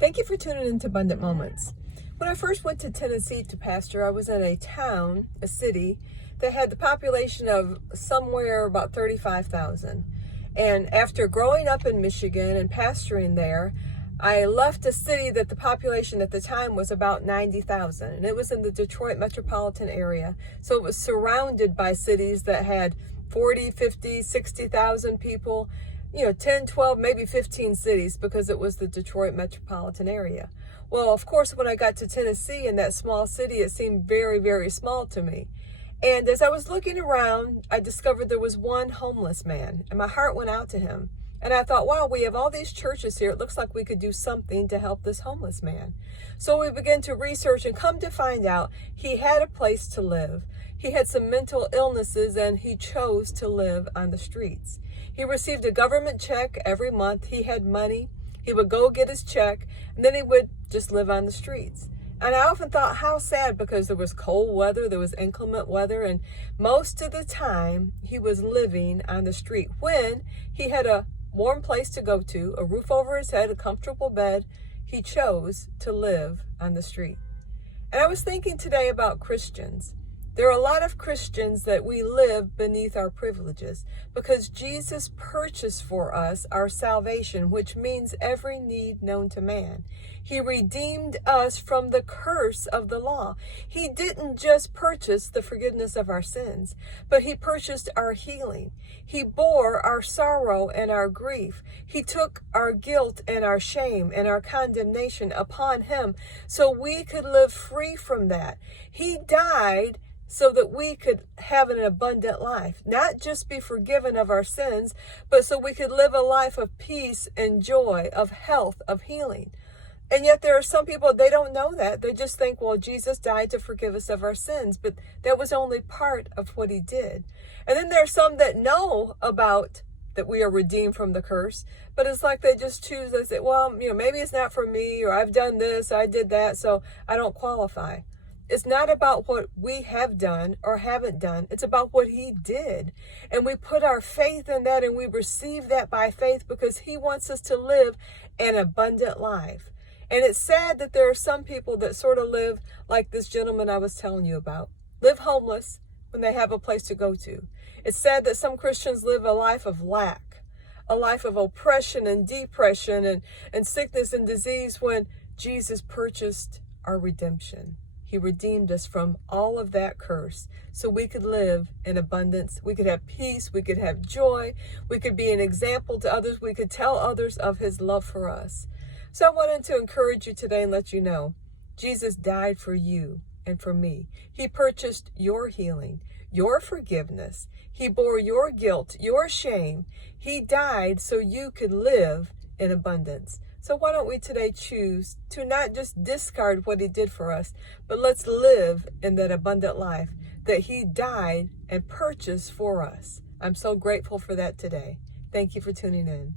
Thank you for tuning into Abundant Moments. When I first went to Tennessee to pastor, I was in a town, a city, that had the population of somewhere about 35,000. And after growing up in Michigan and pastoring there, I left a city that the population at the time was about 90,000. And it was in the Detroit metropolitan area. So it was surrounded by cities that had 40, 50, 60,000 people. 10, 12, maybe 15 cities because it was the Detroit metropolitan area. Well, of course, when I got to Tennessee in that small city, it seemed very, very small to me. And as I was looking around, I discovered there was one homeless man, and my heart went out to him. And I thought, wow, we have all these churches here. It looks like we could do something to help this homeless man. So we began to research and come to find out he had a place to live. He had some mental illnesses and he chose to live on the streets. He received a government check every month. He had money. He would go get his check and then he would just live on the streets. And I often thought how sad, because there was cold weather, there was inclement weather, and most of the time he was living on the street when he had a warm place to go to, a roof over his head, a comfortable bed. He chose to live on the street. And I was thinking today about Christians. There are a lot of Christians that we live beneath our privileges because Jesus purchased for us our salvation, which means every need known to man. He redeemed us from the curse of the law. He didn't just purchase the forgiveness of our sins, but he purchased our healing. He bore our sorrow and our grief. He took our guilt and our shame and our condemnation upon him so we could live free from that. He died so that we could have an abundant life, not just be forgiven of our sins, but so we could live a life of peace and joy, of health, of healing. And yet there are some people, they don't know that. They just think, well, Jesus died to forgive us of our sins, but that was only part of what he did. And then there are some that know about that we are redeemed from the curse, but it's like they just choose, they say, well, maybe it's not for me, or I've done this, I did that, so I don't qualify. It's not about what we have done or haven't done. It's about what he did. And we put our faith in that and we receive that by faith because he wants us to live an abundant life. And it's sad that there are some people that sort of live like this gentleman I was telling you about, live homeless when they have a place to go to. It's sad that some Christians live a life of lack, a life of oppression and depression and sickness and disease when Jesus purchased our redemption. He redeemed us from all of that curse so we could live in abundance. We could have peace. We could have joy. We could be an example to others. We could tell others of his love for us. So I wanted to encourage you today and let you know, Jesus died for you and for me. He purchased your healing, your forgiveness. He bore your guilt, your shame. He died so you could live in abundance. So why don't we today choose to not just discard what he did for us, but let's live in that abundant life that he died and purchased for us. I'm so grateful for that today. Thank you for tuning in.